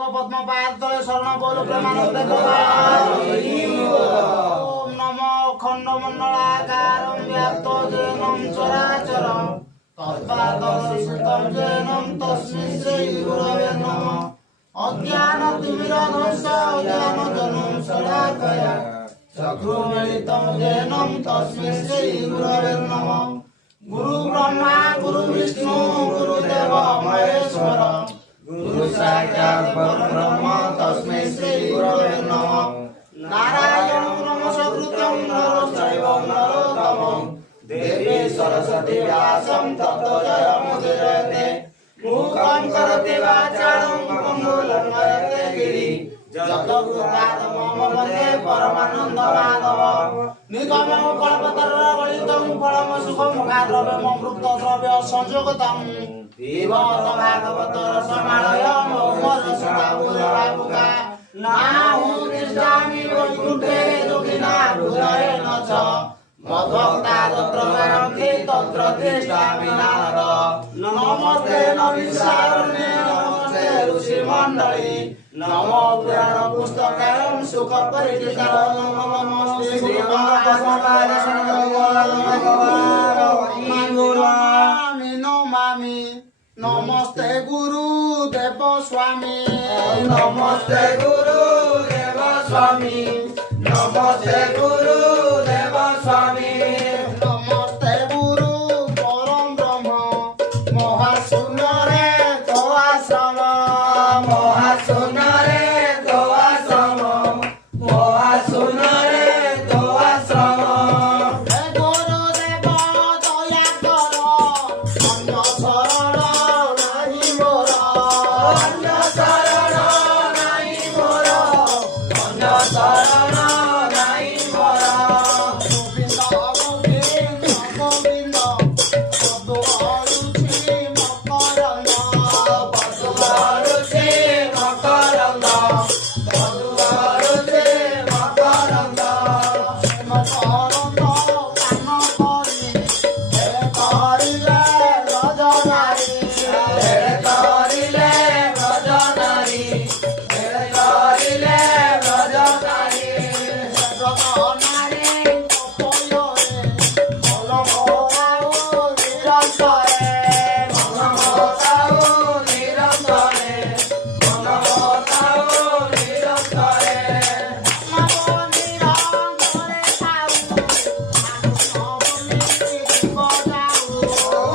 पद्मपाद तले शरण बोल प्रेमानंद ओम नमो खंड मंडलाकारं व्याप्तो जेनं चराचरं तत्पाददर्शितं जेनं तस्मै श्री गुरवे नमः अज्ञानतिमिरध्वंस ज्ञानजनं शलाकया चक्षुर्मिलितं जेनं तस्मै श्री गुरवे नमः गुरु ब्रह्मा गुरु विष्णु गुरुदेव महेश्वर गुरु साक्षात् परब्रह्म तस्मै श्री गुरवे नमः नारायणं नमस्कृत्यं नरश्चैव नरोत्तमं देवी सरस्वती व्यासं ततो जयमुदीरयते मूकं करोति वाचालं मंगलं वदते गिरि जगद्गुरुपादं मम वन्दे परमानन्द माधव निगमं कल्पतरुगलितं फलं सुखं मुखाद्रव्यमृतद्रव्य संयोगतं देवत भागवत रसमालय मोहरसुताबुधराबुका नाहं तिष्ठामि वैकुण्ठे योगिना हृदयेन च मद्भक्ता तत्र गयन्ति तत्र तिष्ठामि नारद नमस्ते नमस्कारणे नमस्ते ऋषिमण्डली नमो पुराण पुस्तकाय सुखपरिचिताय नमस्ते श्रीमद्भगवद्गीताय नमामि नमस्ते गुरुदेव स्वामी नमस्ते गुरुदेव स्वामी नमस्ते गुरुदेव स्वामी नमस्ते गुरु परम ब्रह्म महाशून्य तो आश्रम महाशून्य तो आश्रम महाशून्य तो आश्रम गुरुदेव दया कर अन्य शरण नाही मोर अन्य शरण नाही मोर अन्य शरण नाही मोर गोविंद गोविंद पदुआरुषि मकरंद पदुआरुषि मकरंद मकरंद कान करिले रजनारी करिले रजनारी रजनारी कपयोरे मलमोराओ निरंतरे मलमोराओ निरंतरे मलमोराओ निरंतरे नमो निरंतरे थाउ आत्मबोले जीव जाऊ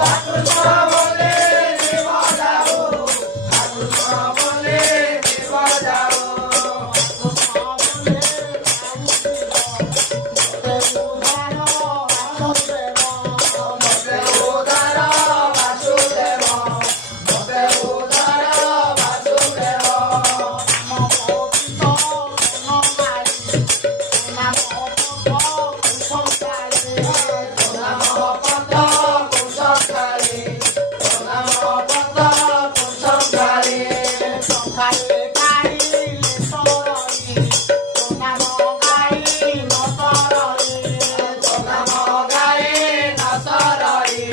आत्मबोले जीव जाऊ आत्मबोले जीव जाऊ आत्मबोले मते उदार वासुदेव मते उदार वासुदेव नमो पद कुशकाली नमो पद कुशकाली संखाले काई सोरई नमो गाई नसरई नमो गाई नसरई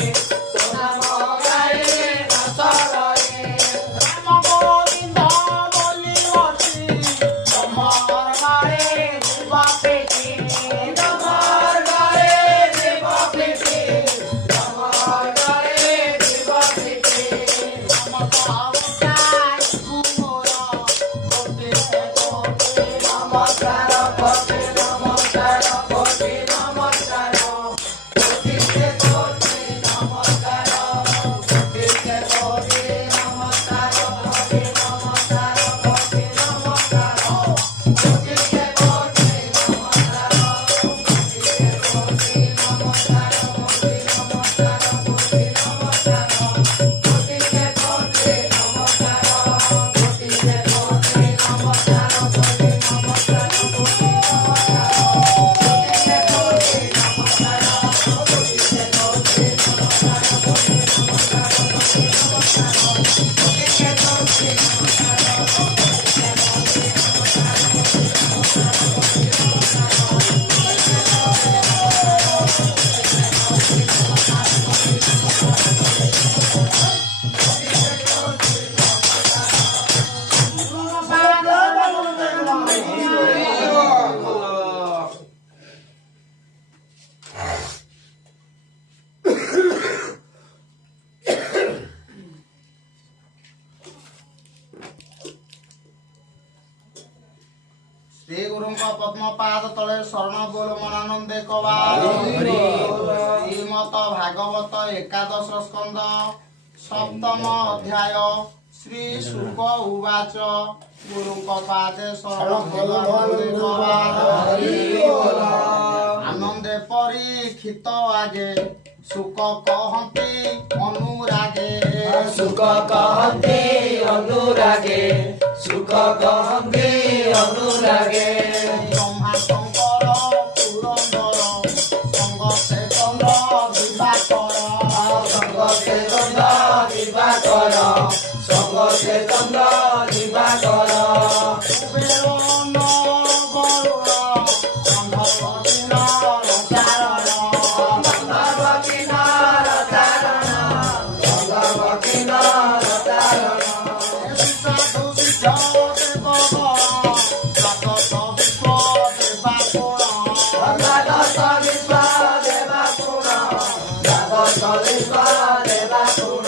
नमो गाई नसरई राम गोविंद बोली बसी तमर गाए जीव पेटी तमर गाए जीव पेटी तमर गाए जीव पेटी नमस्कार गुरुर कोटि कोटि नमस्कार कोटि नमस्कार कोटि नमस्कार कोटि कोटि नमस्कार कोटि कोटि नमस्कार कोटि नमस्कार कोटि नमस्कार कोटि कोटि नमस्कार कोटि नमस्कार कोटि नमस्कार कोटि नमस्कार कोटि कोटि नमस्कार कोटि कोटि नमस्कार कोटि श्री गुरुଙ୍କ ପଦ୍ମପାଦ ତଳେ ଶରଣ ବୋଲ ମନାନନ୍ଦେ କବା ଶ୍ରୀମତ ଭାଗବତ ଏକାଦଶ ସ୍କନ୍ଧ ସପ୍ତମ ଅଧ୍ୟାୟ ଶ୍ରୀ ଶୁକ ଉବାଚ ଗୁରୁଙ୍କ ପାଦେ ଶରଣ ବୋଲ ମନାନନ୍ଦେ କବା ଆନନ୍ଦେ ପରୀକ୍ଷିତ ଆଗେ ସୁକ କହନ୍ତି ଅନୁରାଗେ ସୁଖ କହନ୍ତି ଅନୁରାଗେ ସୁଖ କହନ୍ତି ଅନୁରାଗେ ବ୍ରହ୍ମା ଶଙ୍କର ପୁରନ୍ଦର ସଙ୍ଗ ସେ ଚନ୍ଦ୍ର ଦିବାକର ସଙ୍ଗ ସେ ଚନ୍ଦ୍ର ଦିବାକର ସଙ୍ଗ ସେ ଚନ୍ଦ୍ର ଦିବାକର କୁବେର ନଗରୁଣ ଗନ୍ଧର୍ବ ଚାରଣ କିନାର ଚାରଣ ଗଙ୍ଗବ କିନାର ଚାରଣ ସାଧୁ ସିଦ୍ଧ ଦେବଗଣ ଦ୍ୱାଦଶ ବିଶ୍ୱ ଦେବା ଗୁଣ ଦ୍ୱାଦଶ ବିଶ୍ୱ ଦେବା ଗୁଣ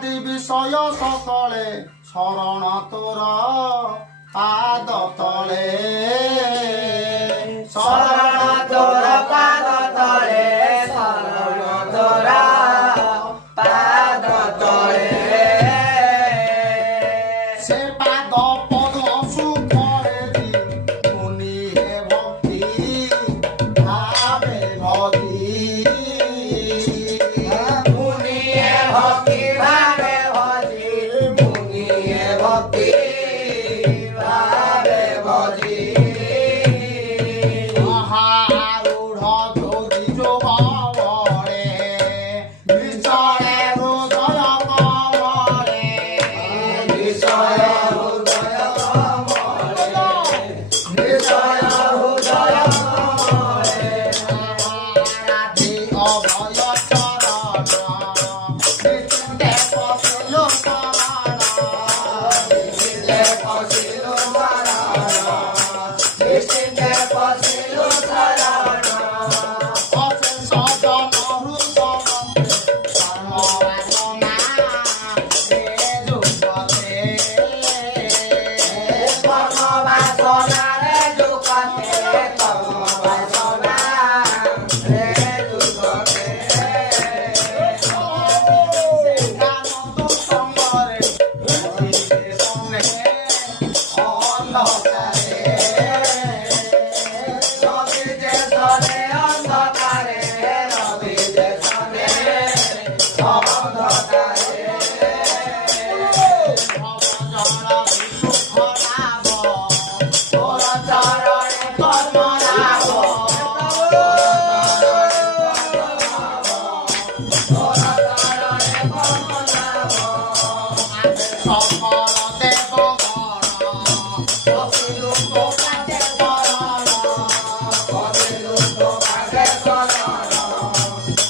ଆଦି ବିଷୟ ସକଳେ ଶରଣ ତୋର ପାଦ ତଳେ ଶରଣ ତୋର ପାଦ ତଳେ ଶରଣ ତୋର ପାଦ ତଳେ ସେ ପାଦ ପଦ ସୁଖରେ ମୁନି ହେ ଭକ୍ତି ଭାବେ ଭକ୍ତି মুনিয়ে ভক্তি ভাবে ভজি মুনিয়ে ভক্তি ভাবে ভজি মহারূঢ় জ্যোতি যোগবরে বিচরে হৃদয় কমলে বিষয় হৃদয় কমলে বিষয় হৃদয় কমলে রাধি অভয় চরণ নিত্যে পশিল শরণ নিশ্চিন্তে পশিলু শরণ নিশ্চিন্তে পশিলু শরণ অশেষ জনহৃদয় সর্ববাসনা হে যুগতে কর্ম বাসনারে যুগতে কর্ম বাসনা রে যুগতে সিদ্ধান্ত সঙ্গরে রহিতে সঙ্গে অন্ধকারে রবিতে সনে অন্ধকারে রবিতে সনে অন্ধকারে তোর চরণে কর্ম লাভ তোর চরণে কর্ম লাভ কপিলু তোকাতে শরণ কপিলু তোকাতে শরণ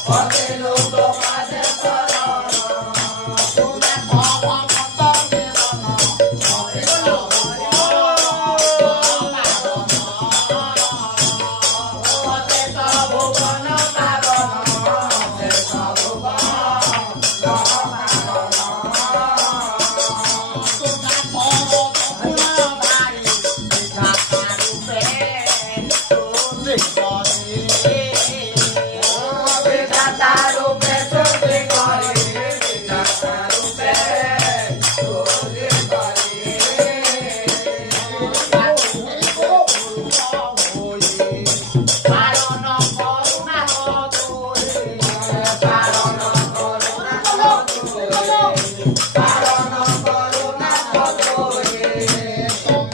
কপিলু তোকাতে শরণ মতে সবু বন পাবন মতে সবু বিধাতা রূপে সৃষ্টি করি বিধাতা রূপে সৃষ্টি করি পালন করুণা তুই পালন করুণা তুই পালন করুণা তুই তুমি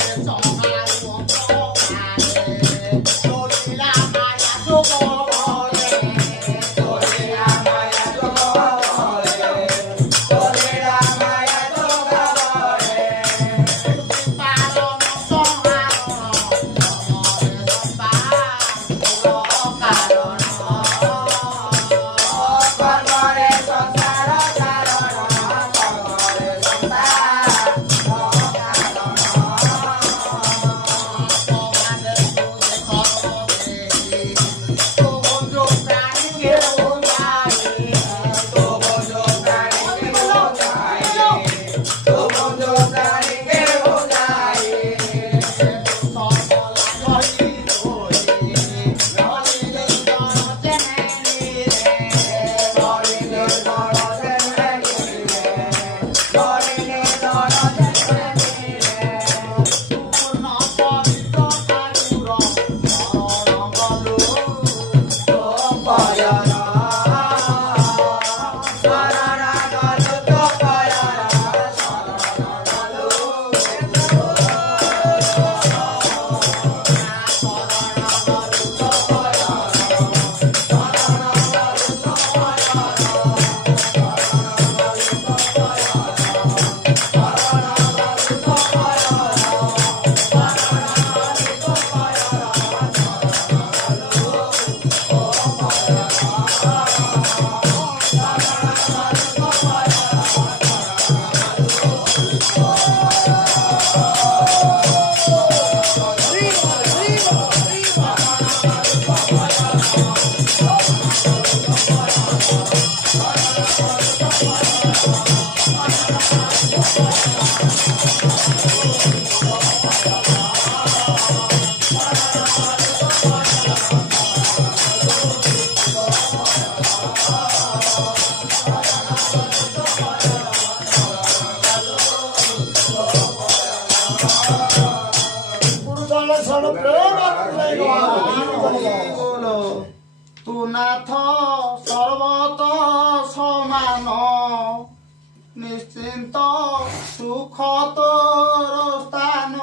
ରଘୁନାଥ ସର୍ବତ ସମାନ ନିଶ୍ଚିନ୍ତ ସୁଖ ତୋର ସ୍ଥାନ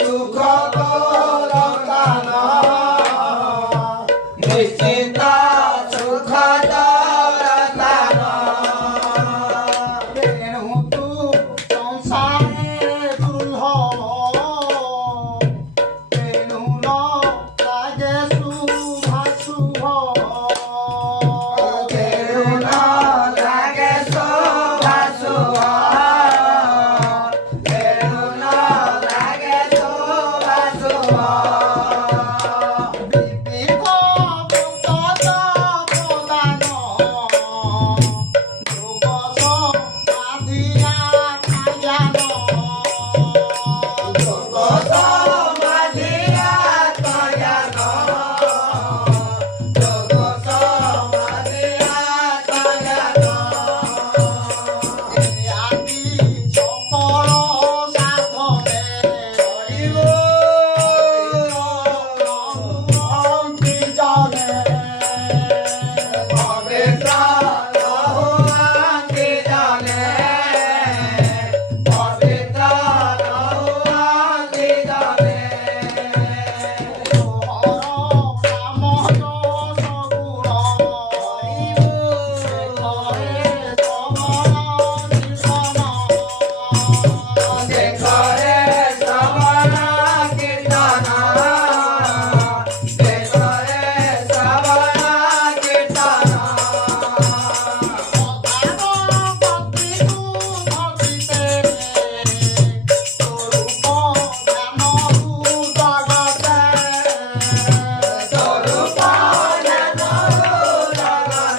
ସୁଖ ତୋର ସ୍ଥାନ ନିଶ୍ଚିନ୍ତ ସୁଖ ତୋର ସ୍ଥାନ ତେଣୁ ତୁ ସଂସାରେ ଦୁର୍ଲଭ ତେଣୁ ନ ଲାଗେ ଶୁଭାଶୁଭ ତେଣୁ ନ ଲାଗେ ଶୋଭାଶୁଭ ତେଣୁ ନ ଲାଗେ ଶୋଭାଶୁଭ ବିବିଧ ଭକ୍ତ ପ୍ରଦାନ ଯୋଗ ସମାଧିଆ ଜ୍ଞାନ ଯୋଗ ସମାଧିଆ ଜ୍ଞାନ ଯୋଗ ସମାଧିଆ ଜ୍ଞାନ ଆଦି ସକଳ ସାଧନେ ଅନ୍ତି ଜନେ ପବିତ୍ର ରହୁଆନ୍ତି ଜନେ ପବିତ୍ର ରହୁଆନ୍ତି ଜନେ ଦେଖରେ ଶ୍ରବଣ କୀର୍ତ୍ତନ ଦେଖରେ ଶ୍ରବଣ କୀର୍ତ୍ତନ ସ୍ୱରୂପ ଜ୍ଞାନରୁ ଜଗତେ ସ୍ୱରୂପ ଜ୍ଞାନରୁ ଜଗତେ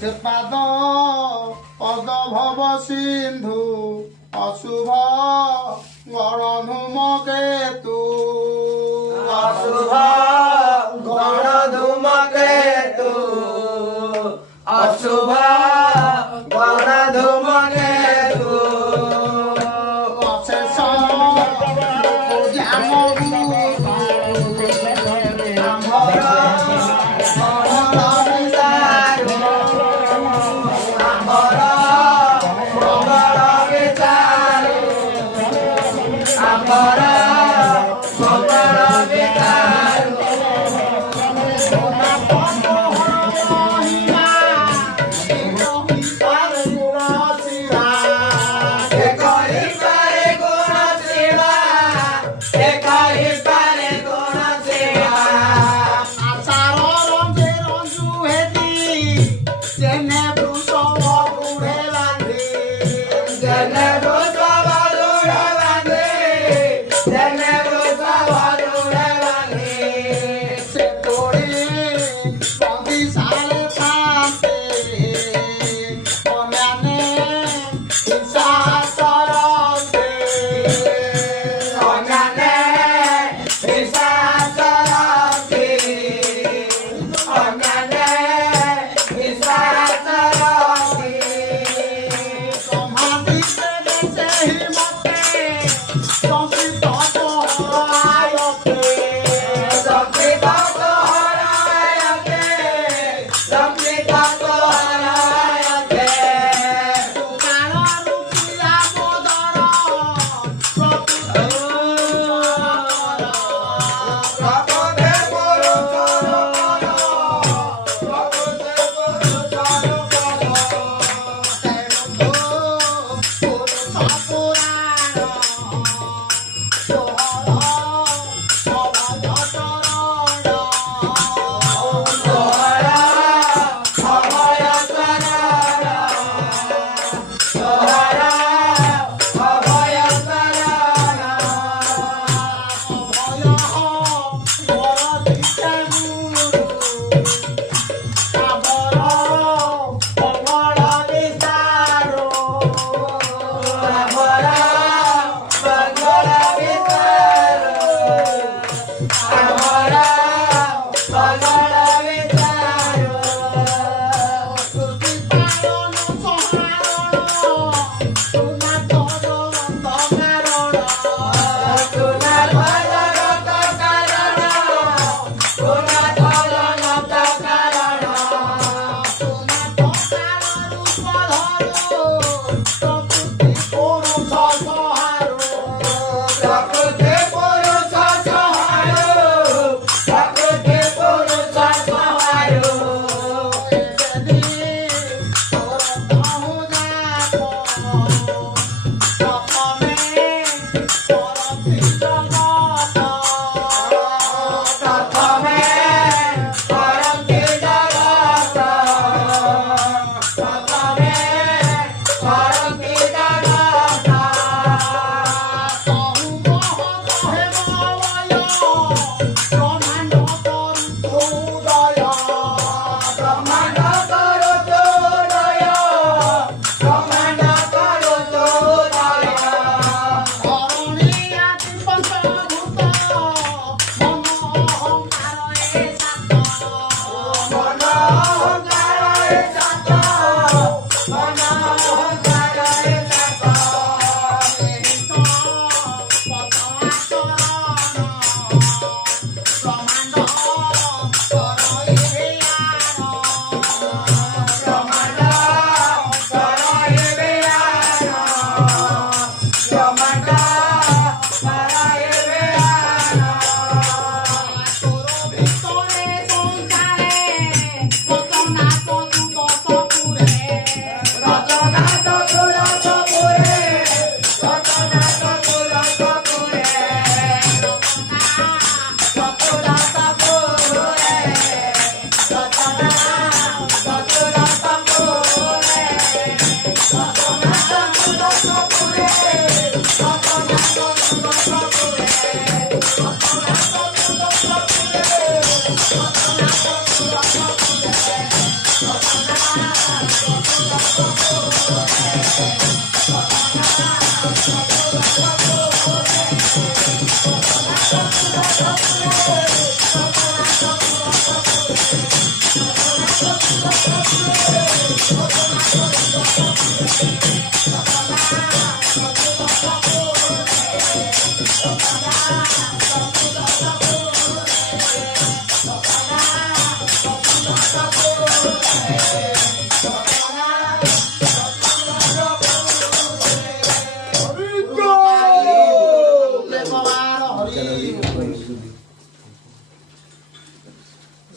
ସେ ପାଦ ପଦ ଭବ ସିନ୍ଧୁ ଅଶୁଭ ଗଣ ଧୂମ କେତୁ ଅଶୁଭ ଗଣ ଧୂମ କେତୁ ଅଶୁଭ ଗଣ ଧୂମ କେତୁ ଅଶେଷ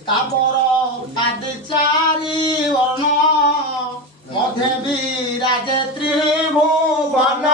তাপর পাদে চারি বর্ণ মধ্যে বিরাজে ত্রিভুবন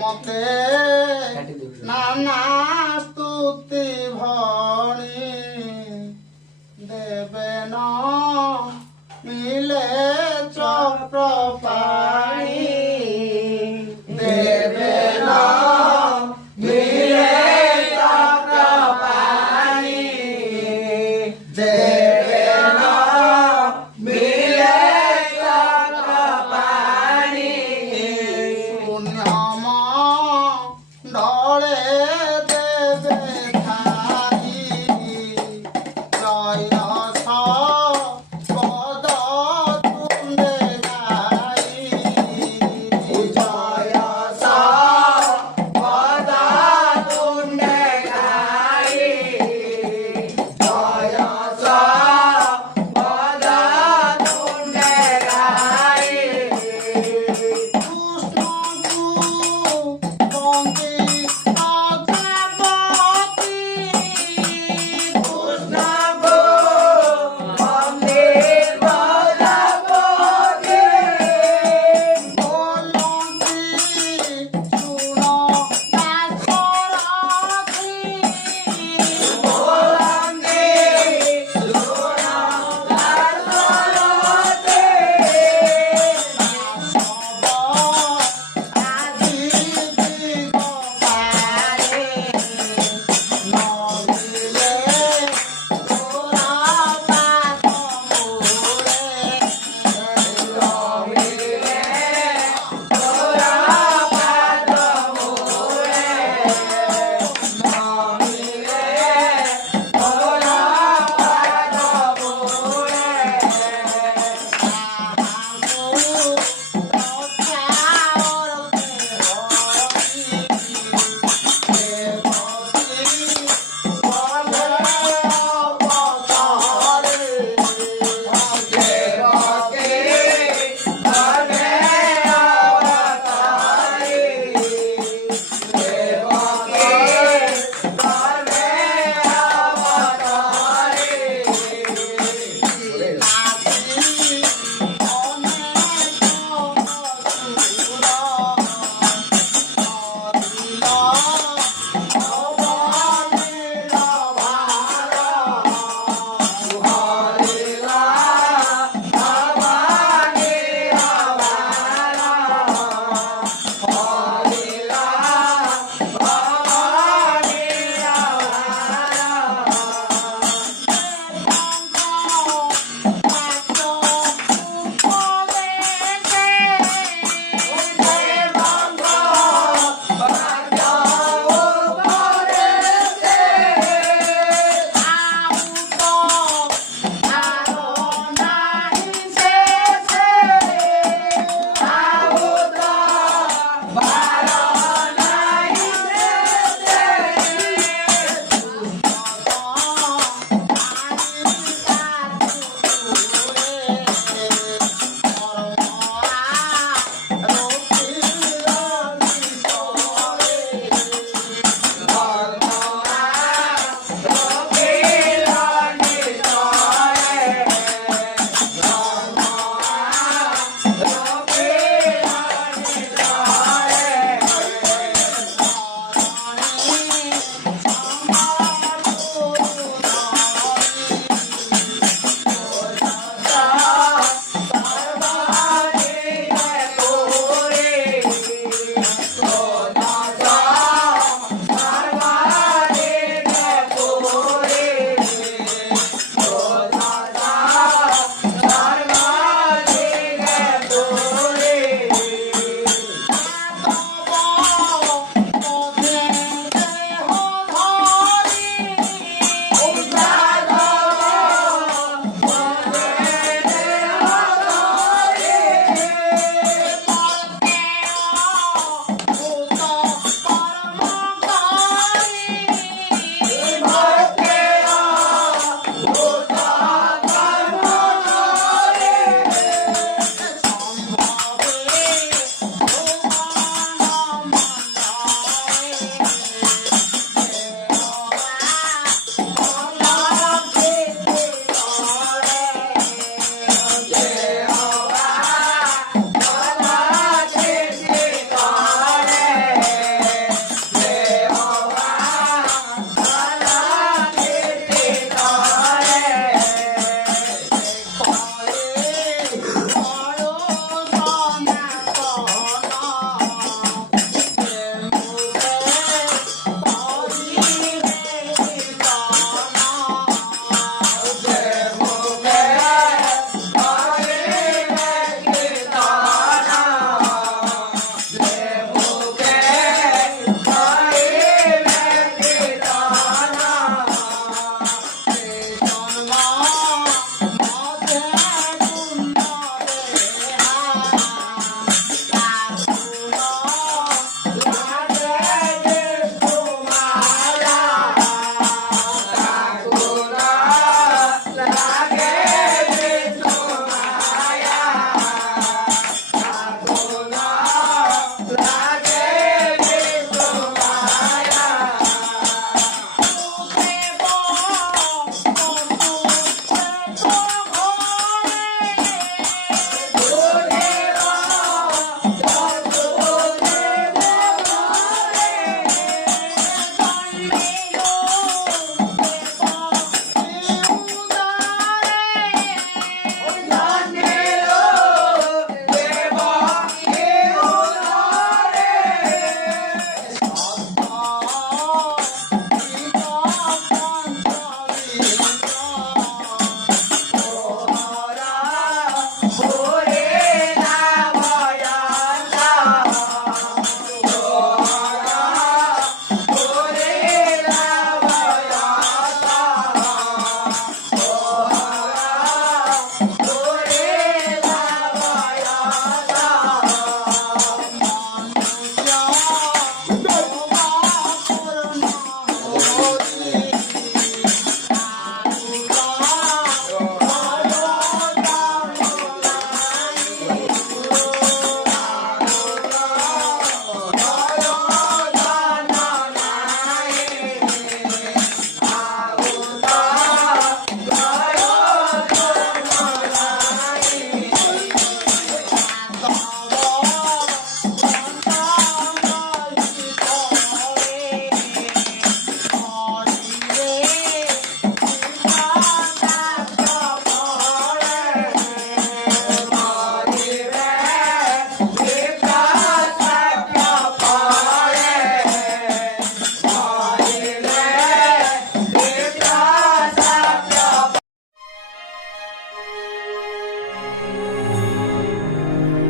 মতে নানা স্তুতি ভয়